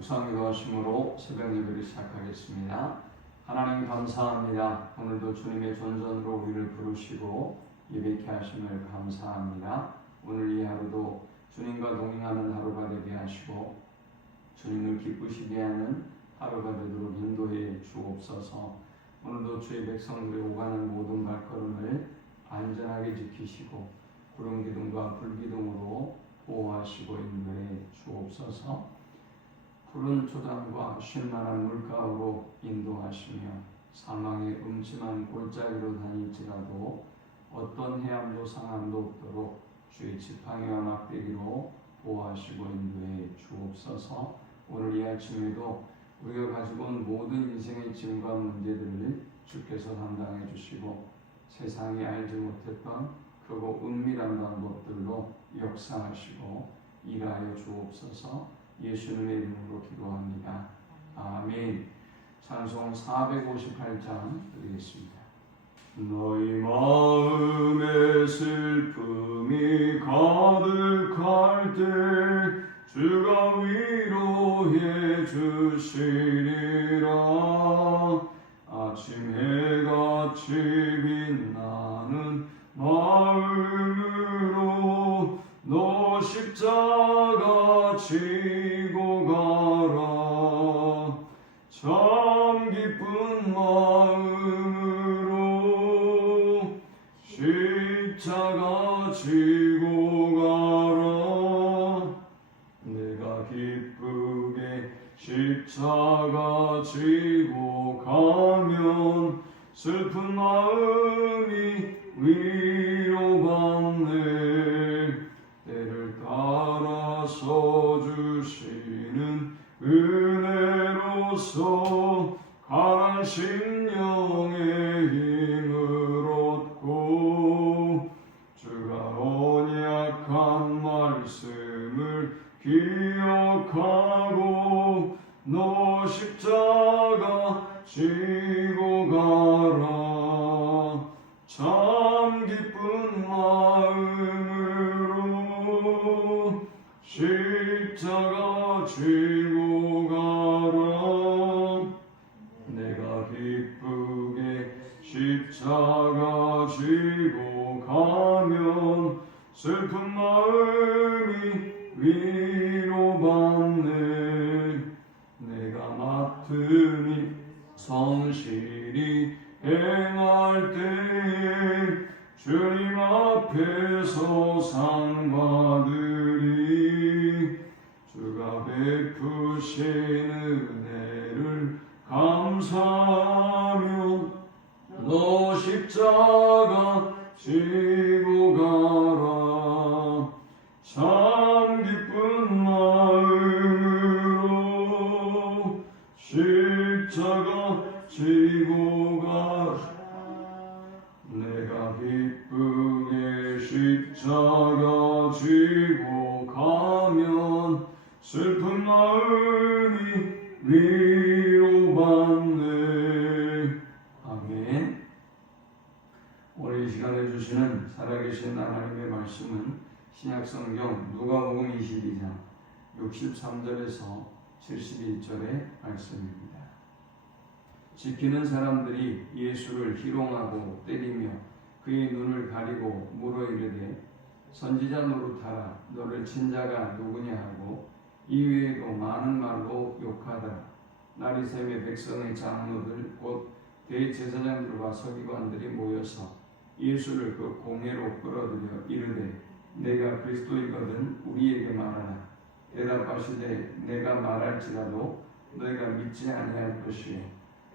묵상기도하심으로 새벽 예배를 시작하겠습니다. 하나님 감사합니다. 오늘도 주님의 전전으로 우리를 부르시고 예배케 하심을 감사합니다. 오늘 이 하루도 주님과 동행하는 하루가 되게 하시고 주님을 기쁘시게 하는 하루가 되도록 인도해 주옵소서. 오늘도 주의 백성들의 오가는 모든 발걸음을 안전하게 지키시고 구름기둥과 불기둥으로 보호하시고 인도해 주옵소서. 푸른 초장과 쉴만한 물가로 인도하시며 사망의 음침한 골짜기로 다닐지라도 어떤 해함도 상함도 없도록 주의 지팡이와 막대기로 보호하시고 인도해 주옵소서. 오늘 이 아침에도 우리가 가지고 온 모든 인생의 짐과 문제들을 주께서 담당해 주시고 세상이 알지 못했던 크고 은밀한 방법들로 역사하시고 일하여 주옵소서. 예수님의 이름으로 기도합니다. 아멘. 찬송 458장 드리겠습니다. 너희 마음에 슬픔이 가득할 때 주가 위로해 주시리라. 아침 해같이 빛나는 마음으로 너 십자가 지고 가라. 참 기쁜 마음으로 십자가 지고 가라. 내가 기쁘게 십자가 지고 가면 슬픈 마음이 위로받네. 때를 따라서 주시는 은혜로서 강한 심령의 힘을 얻고 주가 언약한 말씀을 기억하고 너 십자가 지고 가라. 참 기쁜 마음으로 십자가 지고 가라. 내가 기쁘게 십자가 지고 가면 슬픈 마음이 위로받네. 내가 맡으니 성실히 행할 때에 주님 앞에서 상 받으리. 주가 베푸신 은혜를 감사하며 너 십자가 지고 가라. 참 기쁜 마음으로 십자가 지고 가라. 내가 기쁘게 십자가 지고 가면 슬픈 마음이 위로받네. 아멘. 오늘 이 시간에 주시는 살아계신 하나님의 말씀은 신약성경 누가복음 22장 63절에서 71절의 말씀입니다. 지키는 사람들이 예수를 희롱하고 때리며 그의 눈을 가리고 물어 이르되 선지자 노릇하라. 너를 친 자가 누구냐 하고 이외에도 많은 말로 욕하더라. 나리샘의 백성의 장로들 곧 대제사장들과 서기관들이 모여서 예수를 그 공회로 끌어들여 이르되 내가 그리스도이거든 우리에게 말하라. 대답하시되 내가 말할지라도 너희가 믿지 아니할 것이요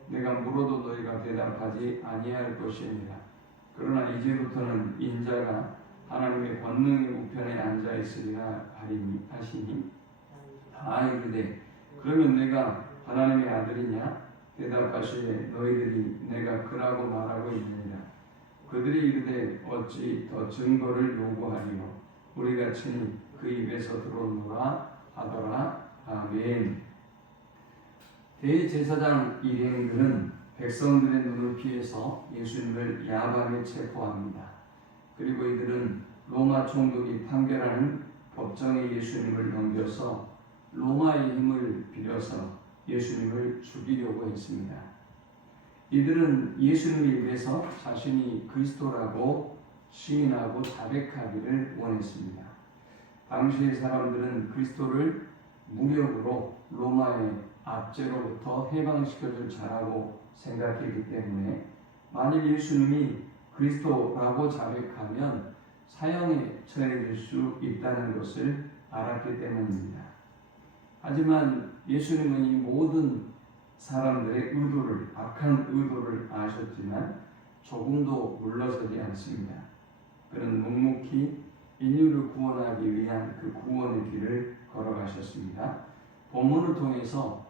내가 물어도 너희가 대답하지 아니할 것이니라. 그러나 이제부터는 인자가 하나님의 권능의 우편에 앉아 있으리라 하시니 다 이르되 그러면 내가 하나님의 아들이냐? 대답하시되 너희들이 내가 그라고 말하고 있느니라. 그들이 이르되 어찌 더 증거를 요구하리요? 우리가 친히 그 입에서 들었노라 하더라. 아멘. 대제사장 일행들은 백성들의 눈을 피해서 예수님을 야밤에 체포합니다. 그리고 이들은 로마 총독이 판결하는 법정에 예수님을 넘겨서 로마의 힘을 빌려서 예수님을 죽이려고 했습니다. 이들은 예수님에 의해서 자신이 그리스도라고 시인하고 자백하기를 원했습니다. 당시의 사람들은 그리스도를 무력으로 로마의 압제로부터 해방시켜줄 자라고 생각했기 때문에 만일 예수님이 그리스도라고 자백하면 사형에 처해질 수 있다는 것을 알았기 때문입니다. 하지만 예수님은 이 모든 사람들의 의도를, 악한 의도를 아셨지만 조금도 물러서지 않습니다. 그는 묵묵히 인류를 구원하기 위한 그 구원의 길을 걸어가셨습니다. 본문을 통해서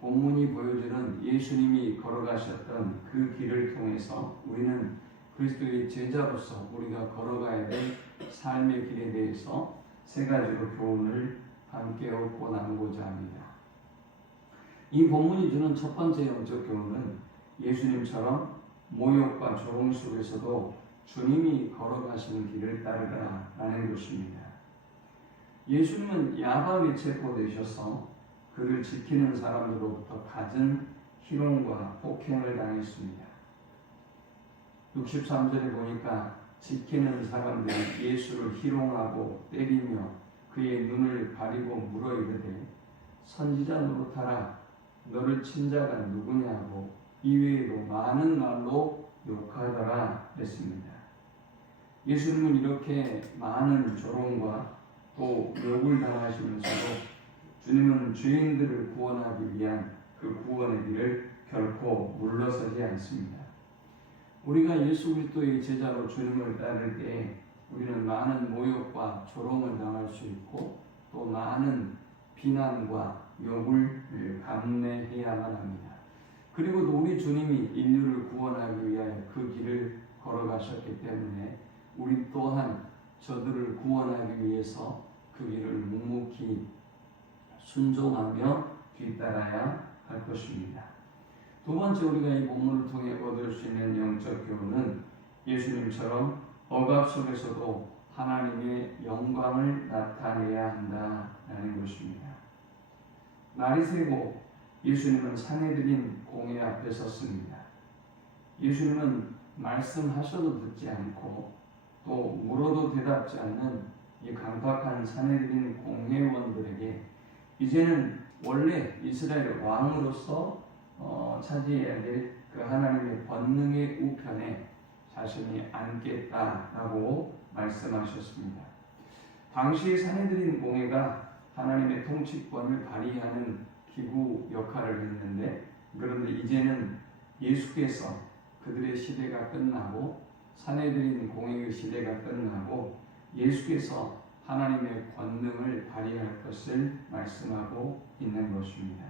본문이 보여주는 예수님이 걸어가셨던 그 길을 통해서 우리는 그리스도의 제자로서 우리가 걸어가야 될 삶의 길에 대해서 세 가지로 교훈을 함께 얻고 나누고자 합니다. 이 본문이 주는 첫 번째 영적 교훈은 예수님처럼 모욕과 조롱 속에서도 주님이 걸어가시는 길을 따르라 라는 것입니다. 예수님은 야밤에 체포되셔서 그를 지키는 사람들로부터 갖은 희롱과 폭행을 당했습니다. 63절에 보니까 지키는 사람들이 예수를 희롱하고 때리며 그의 눈을 가리고 물어 이르되 선지자 노릇하라 너를 친 자가 누구냐고 이외에도 많은 말로 욕하더라 했습니다. 예수님은 이렇게 많은 조롱과 또 욕을 당하시면서도 주님은 죄인들을 구원하기 위한 그 구원의 길을 결코 물러서지 않습니다. 우리가 예수 그리스도의 제자로 주님을 따를 때 우리는 많은 모욕과 조롱을 당할 수 있고 또 많은 비난과 욕을 감내해야만 합니다. 그리고 또 우리 주님이 인류를 구원하기 위하여 그 길을 걸어가셨기 때문에 우리 또한 저들을 구원하기 위해서 그 길을 묵묵히 순종하며 뒤따라야 할 것입니다. 두 번째 우리가 이 본문을 통해 얻을 수 있는 영적 교훈은 예수님처럼 억압 속에서도 하나님의 영광을 나타내야 한다라는 것입니다. 날이 새고 예수님은 산헤드린 공회 앞에 섰습니다. 예수님은 말씀하셔도 듣지 않고 또 물어도 대답지 않는 이 강팍한 산헤드린 공회원들에게 이제는 원래 이스라엘 왕으로서 차지해야 될 그 하나님의 권능의 우편에 자신이 앉겠다라고 말씀하셨습니다. 당시 산헤드린 공회가 하나님의 통치권을 발휘하는 기구 역할을 했는데 그런데 이제는 예수께서 그들의 시대가 끝나고 산헤드린 공회의 시대가 끝나고 예수께서 하나님의 권능을 발휘할 것을 말씀하고 있는 것입니다.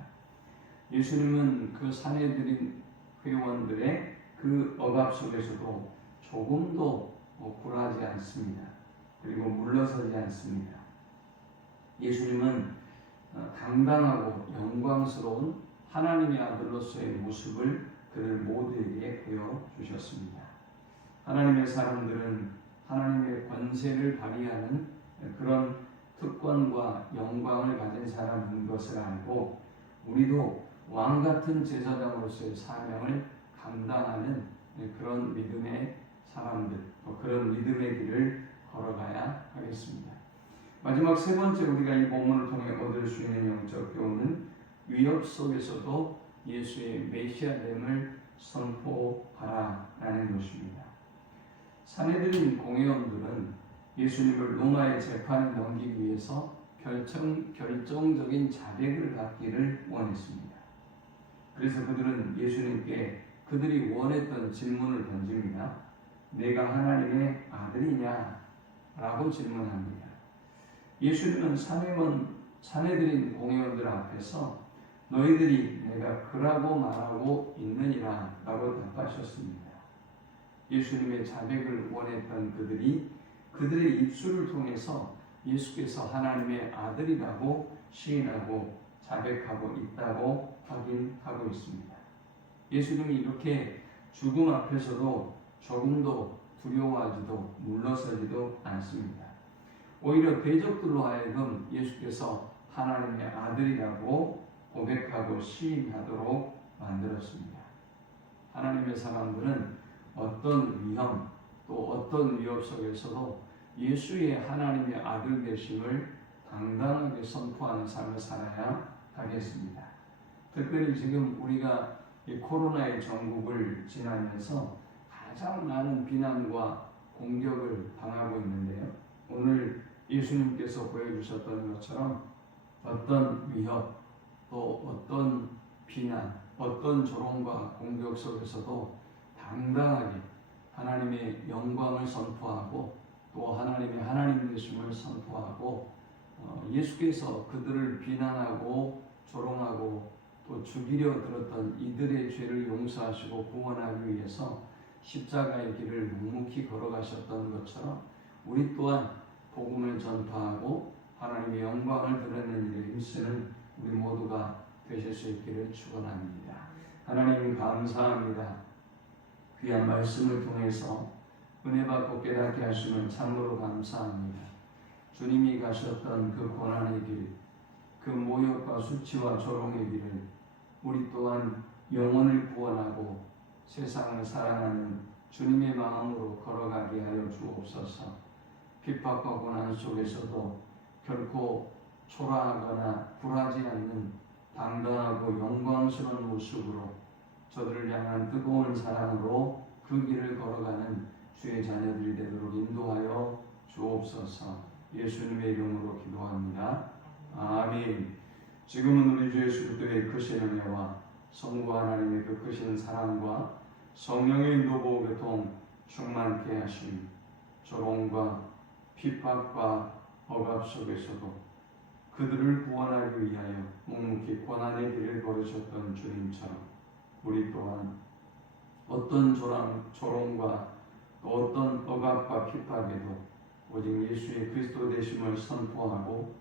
예수님은 그 산헤드린 회원들의 그 억압 속에서도 조금도 굴하지 않습니다. 그리고 물러서지 않습니다. 예수님은 당당하고 영광스러운 하나님의 아들로서의 모습을 그들 모두에게 보여주셨습니다. 하나님의 사람들은 하나님의 권세를 발휘하는 그런 특권과 영광을 가진 사람인 것을 알고 우리도 왕같은 제사장으로서의 사명을 감당하는 그런 믿음의 사람들, 그런 믿음의 길을 걸어가야 하겠습니다. 마지막 세 번째 우리가 이 본문을 통해 얻을 수 있는 영적 교훈은 위협 속에서도 예수의 메시아됨을 선포하라라는 것입니다. 산헤드린 공회원들은 예수님을 로마의 재판에 넘기기 위해서 결정적인 자백을 갖기를 원했습니다. 그래서 그들은 예수님께 그들이 원했던 질문을 던집니다. 내가 하나님의 아들이냐? 라고 질문합니다. 예수님은 산헤드린 공회원들 앞에서 너희들이 내가 그라고 말하고 있느니라 라고 답하셨습니다. 예수님의 자백을 원했던 그들이 그들의 입술을 통해서 예수께서 하나님의 아들이라고 시인하고 자백하고 있다고 확인하고 있습니다. 예수님이 이렇게 죽음 앞에서도 조금도 두려워하지도 물러서지도 않습니다. 오히려 대적들로 하여금 예수께서 하나님의 아들이라고 고백하고 시인하도록 만들었습니다. 하나님의 사람들은 어떤 위험 또 어떤 위협 속에서도 예수의 하나님의 아들 되심을 당당하게 선포하는 삶을 살아야 하겠습니다. 특별히 지금 우리가 이 코로나의 전국을 지나면서 가장 많은 비난과 공격을 당하고 있는데요. 오늘 예수님께서 보여주셨던 것처럼 어떤 위협 또 어떤 비난 어떤 조롱과 공격 속에서도 당당하게 하나님의 영광을 선포하고 또 하나님의 하나님 되심을 선포하고 예수께서 그들을 비난하고 조롱하고 또 죽이려 들었던 이들의 죄를 용서하시고 구원하기 위해서 십자가의 길을 묵묵히 걸어가셨던 것처럼 우리 또한 복음을 전파하고 하나님의 영광을 드러내는 일에 힘쓰는 우리 모두가 되실 수 있기를 축원합니다. 하나님 감사합니다. 귀한 말씀을 통해서 은혜 받고 깨닫게 하시면 참으로 감사합니다. 주님이 가셨던 그 고난의 길, 그 모욕과 수치와 조롱의 길을 우리 또한 영혼을 구원하고 세상을 사랑하는 주님의 마음으로 걸어가게 하여 주옵소서. 핍박과 고난 속에서도 결코 초라하거나 굴하지 않는 당당하고 영광스러운 모습으로 저들을 향한 뜨거운 사랑으로 그 길을 걸어가는 주의 자녀들이 되도록 인도하여 주옵소서. 예수님의 이름으로 기도합니다. 아멘. 지금은 우리 주 예수 그리스도의 크신 은혜와 성부 하나님의 그 크신 사랑과 성령의 인도 교통 충만케 하심, 조롱과 핍박과 억압 속에서도 그들을 구원하기 위하여 묵묵히 고난의 길을 걸으셨던 주님처럼 우리 또한 어떤 조롱과 또 어떤 억압과 핍박에도 오직 예수의 그리스도 되심을 선포하고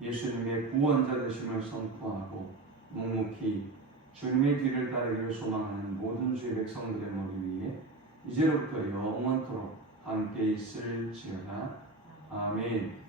예수님의 구원자 되심을 선포하고 묵묵히 주님의 뒤를 따르기를 소망하는 모든 주의 백성들의 머리 위에 이제로부터 영원토록 함께 있을지어다. 아멘.